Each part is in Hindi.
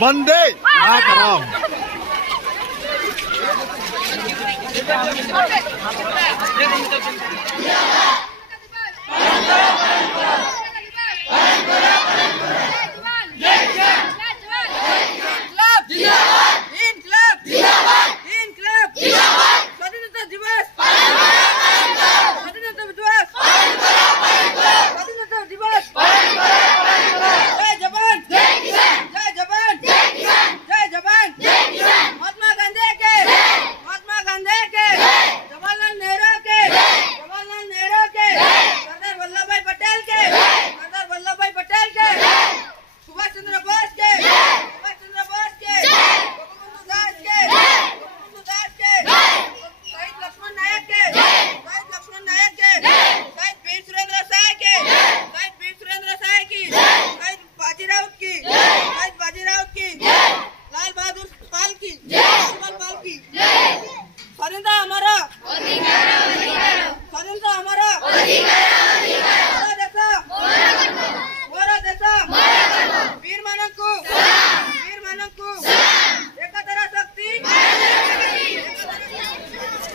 वंदे मातरम।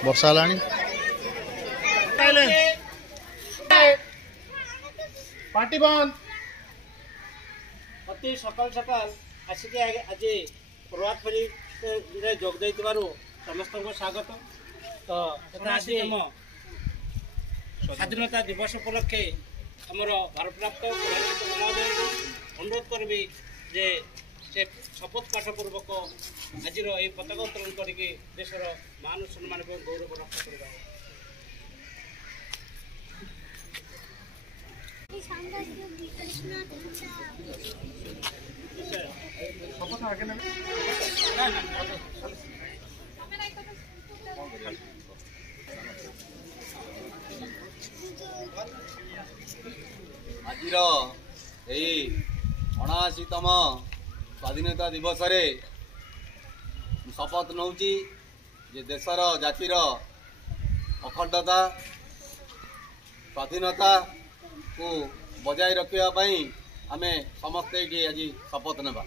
वर्षा पार्टी बंद अति सकाल सकाल आसिक आज प्रभात फेरी जोग दे समस्त को स्वागत। तो स्वाधीनता दिवस उपलक्षे आमर भारप्राप्त महोदय अनुरोध करी जे से शपथ पाठ पूर्वक आज पताका उत्तोलन करके देशर मान सम्मान और गौरव रक्षा करवा। आज 79तम स्वाधीनता दिवस रे शपथ नौ देशर जातिर अखंडता स्वाधीनता को बजाय रखा आमे समस्ते आज शपथ नेबा।